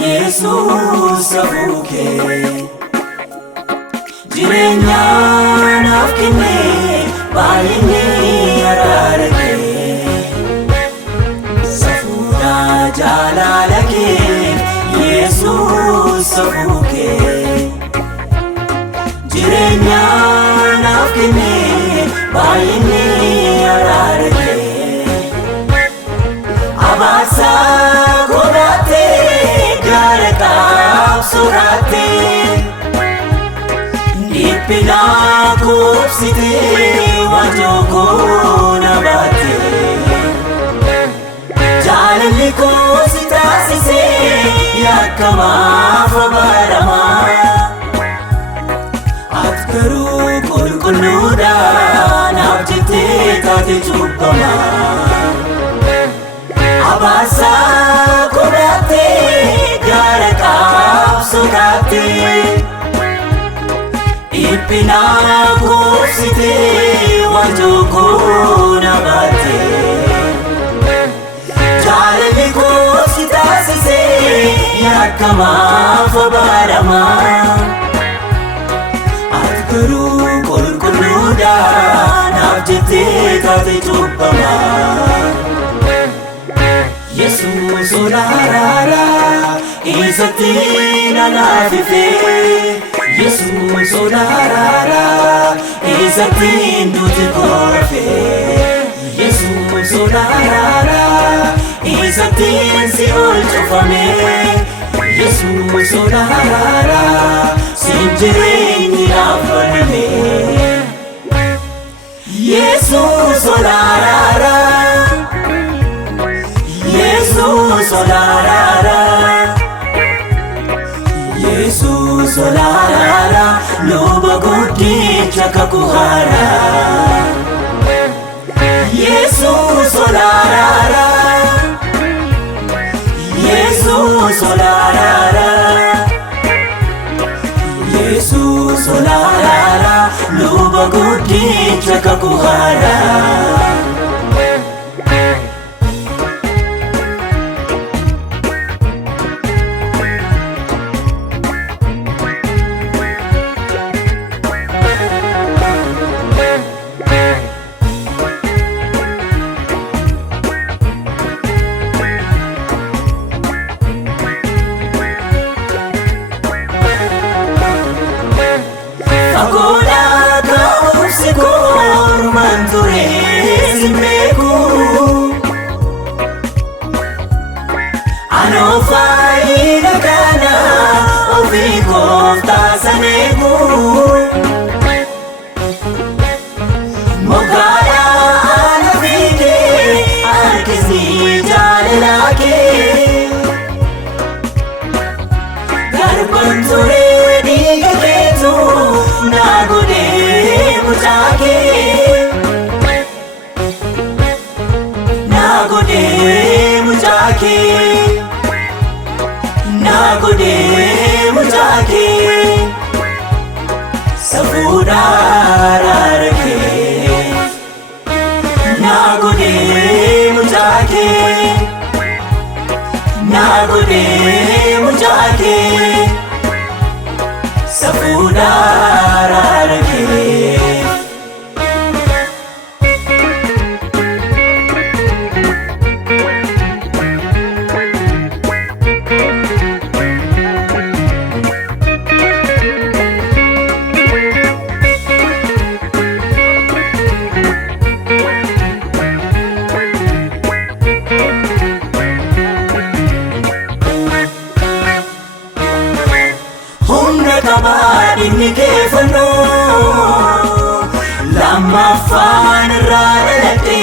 Yesus safuke jirenya nafkine bayini ararake safuna jalalake Yesus safuke jirenya nafkine bayini ararake abasa surate dipina kupsite wajoko nabate jalali ko sitasise yakama fabarama atkaru kulkuluda nabjite tate chupama abasa kurate surate ipina kupsite wajoko nabate jalali ko sitasise yakama fabarama atkaru kulkuluda nabjite tate chupama Yesus olarara Izatina nafife Yesus olarara Izatin duti korfe Yesus olarara Izatin si ulchufame Yesus olarara Sinjirini afalme Yesus olarara Yesus olarara Yesus olarara Luba guddicha kakuhara Yesus olarara Yesus olarara Yesus olarara Luba guddicha kakuhara Nagode mujake safuna rarake Nagode mujake Nagode mujake safuna rarake inni kee fannoo lammaffaan irraa dhaladhe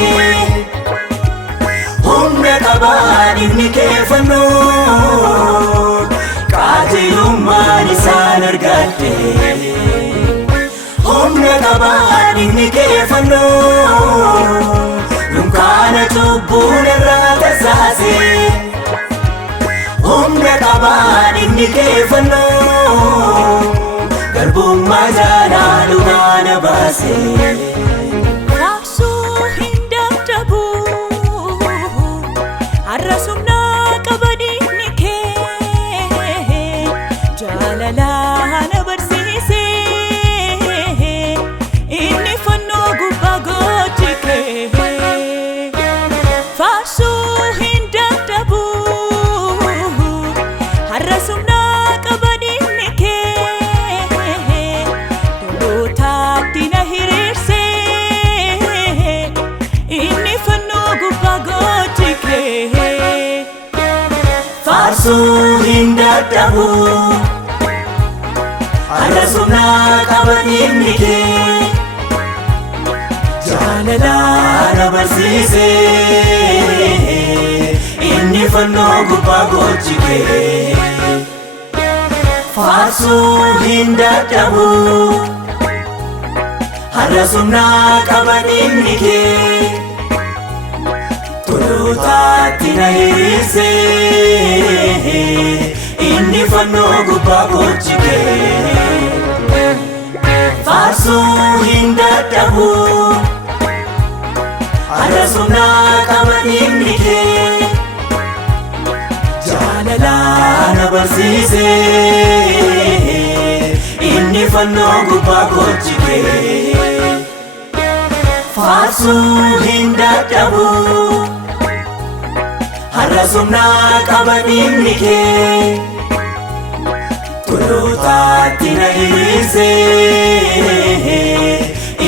humna qabaan inni kee fannoo qajeelummaan isaan argadhe humna qabaan inni kee fannoo dunkaana cubbuun irraa tasaase humna qabaan inni kee fannoo garbummaa jaalaa dhugaa na baase. Raabsuu hin dadhabu har'a sumna qaba diinni kee jaalalaa na barsiise inni fannoo gubbaa gochi kee. Faarsuu hin dadhabu har'a sumna qaba diinni kee tolootaatti na hiriirse inni fannoo gubbaa gochi kee. Faarsuu hin dadhabu har'a sumna qaba diinni kee jaalalaa na barsiise inni fannoo gubbaa gochi kee. Faarsuu hin dadhabu har'a sumna qaba diinni kee tolootaatti na hiriirse inni fannoo gubbaa gochi kee. Faarsuu hin dadhabu har'a sumna qaba diinni kee jaalalaa na barsiise inni fannoo gubbaa gochi kee. Faarsuu hin dadhabu har'a sumna qaba diinni kee tolootaatti na hiriirse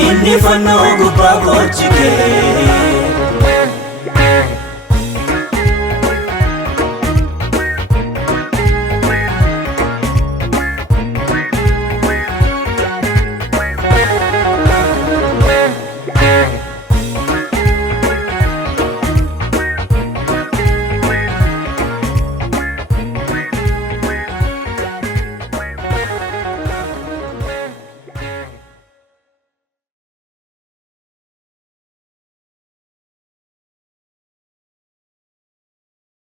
inni fannoo gubbaa gochi kee.